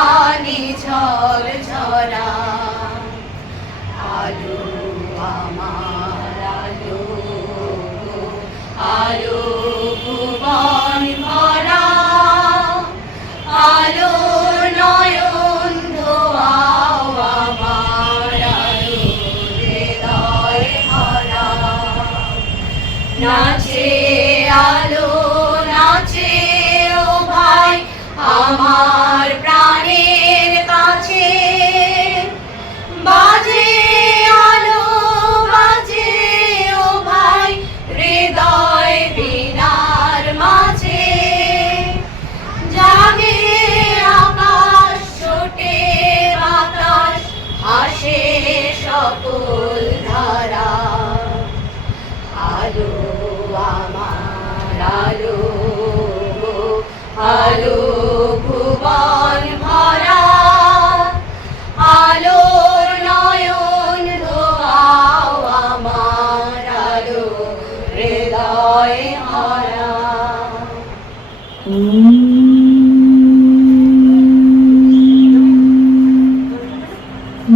পানি ঝরে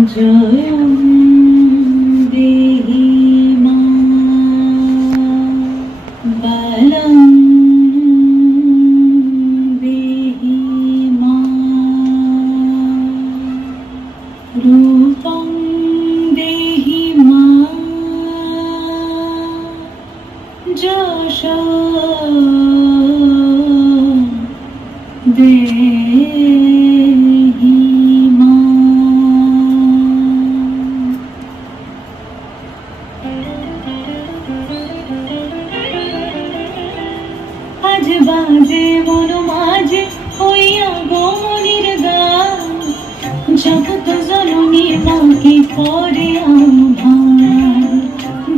যায় বন মাঝে হইয়া গমনির জননী মাকে পরে আমার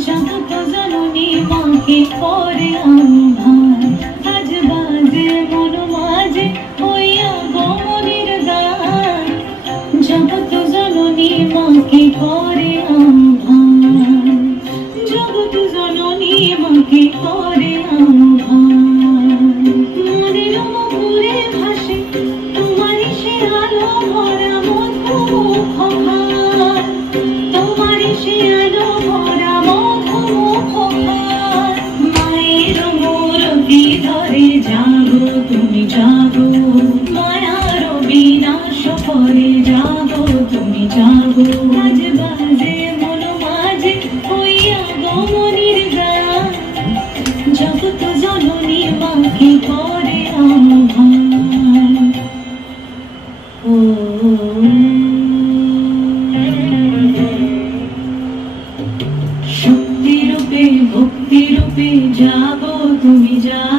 জগত জননী মাকে আজ বাজে মন মাঝে হইয়া গমনির গান। জগত জননী মাকে করে जागो तुम्हें जा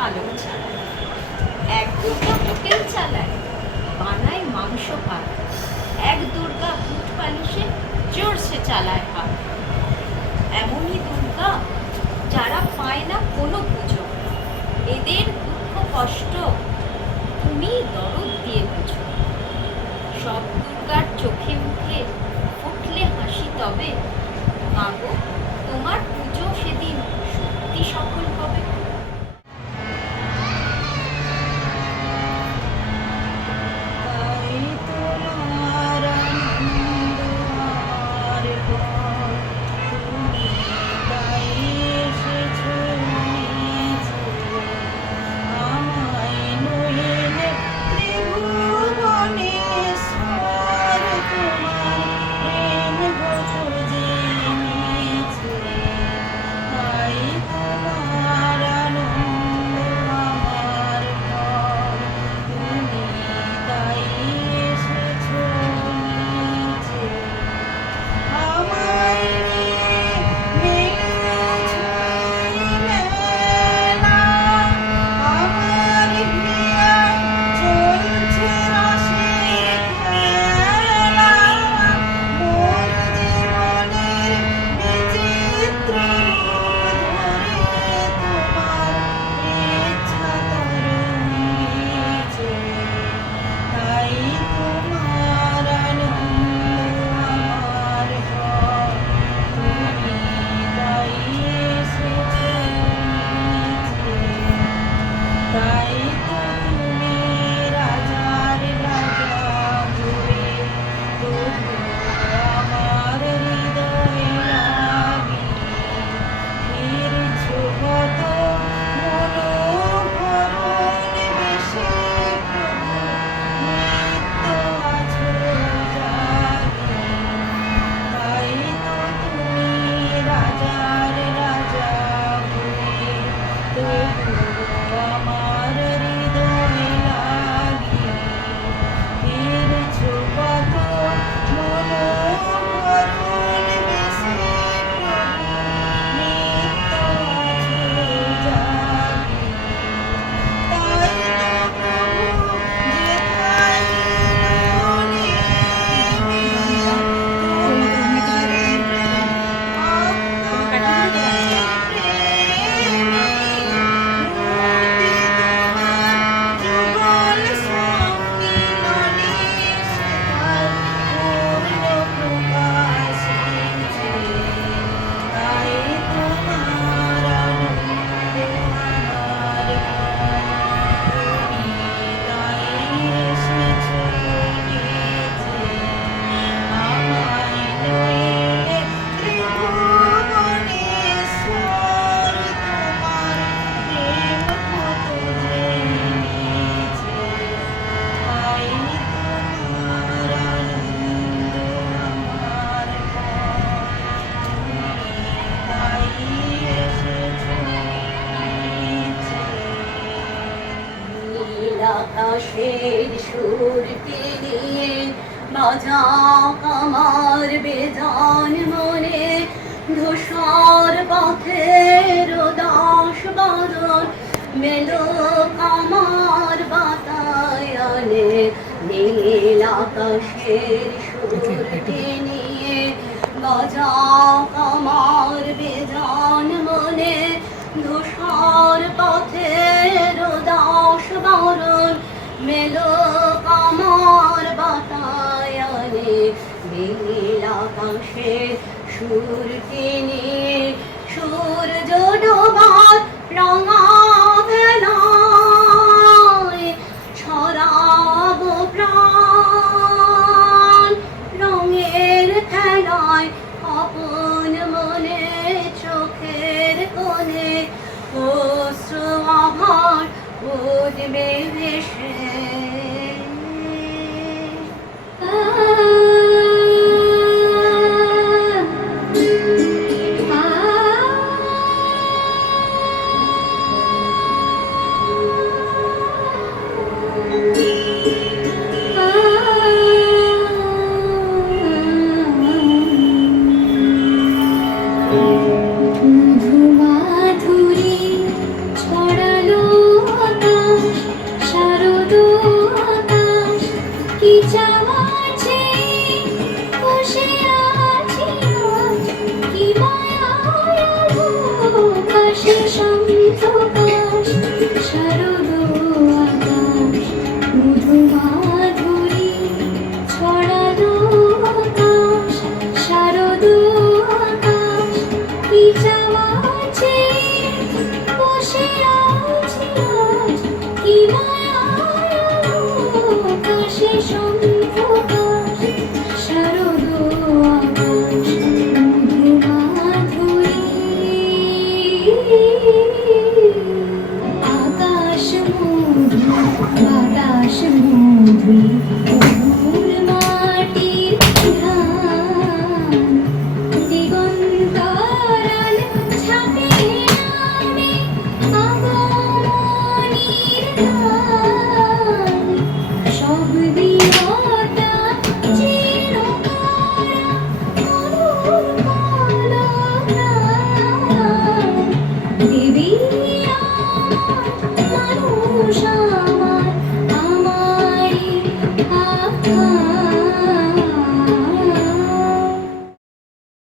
পালং চালায় এক হোটেল চালায়, বানায় মাংস এক দুর্গা বুট পালিশে চালায় হাত এমনই দুর্গা যারা পায় না কোনো পুজো। এদের দুঃখ কষ্ট তুমি দরদ দিয়ে বুঝো। সব দুর্গার চোখে মুখে ফুটলে হাসি তবে, মাগো, তোমার পুজো সেদিন সত্যি সকল বাতাসের সুরকে নিয়ে বাজা আমার বেজান মনে ধূসর পথের দাস বদন মেলো আমার বাতায়নে নীল আকাশের সুরকে নিয়ে বাজা আমার বেজান মনে ধূসর পথের দাস বরণ মেলো আমার বাতায়ারে। নীল আকাশে সুর কিনে সূর্য ডোবার রঙা baby.